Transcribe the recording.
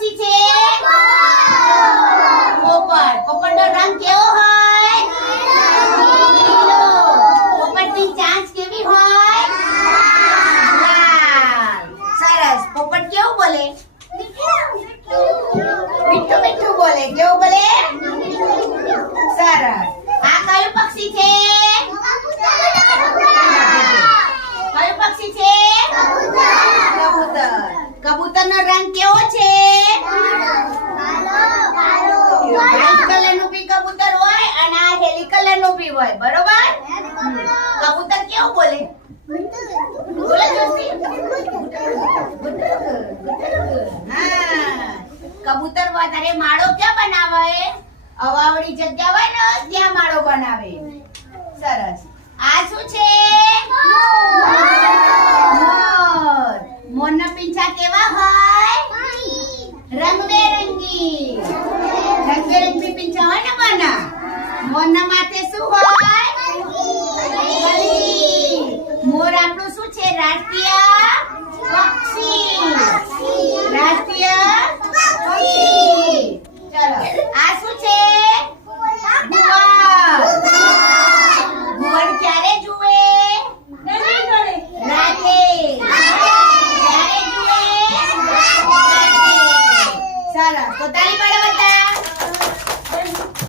પક્ષી છે? પોપટ. પોપટનો રંગ કેવો હોય? લીલો. પોપટની ચાંચ કેવી હોય? લાલ. સરસ. પોપટ કેવું બોલે? મીઠું મીઠું બોલે. કેવું બોલે? સરસ. આ કયું પક્ષી છે? કયું પક્ષી છે? કબૂતર. કબૂતરનો રંગ કેવો છે? વ્હાઈટ કલરનું બી કબૂતર હોય અને આ હેલી કલરનું બી હોય. બરોબર? કબૂતર કેવું બોલે? બોલે જોશી? હા. કબૂતર વધારે માળો ક્યાં બનાવે? અવાવડી જગ્યા હોય ને ત્યાં માળો બનાવે. સરસ. આ શું છે? મોર. મોરના પીંછા કેવા હોય? રંગબેરંગી. રંગબેરંગી પીંછા હોય ને મોરના. મોરના માથે શું હોય? કલી. મોર આપણું શું છે? રાષ્ટ્રીય પક્ષી. રાષ્ટ્રીય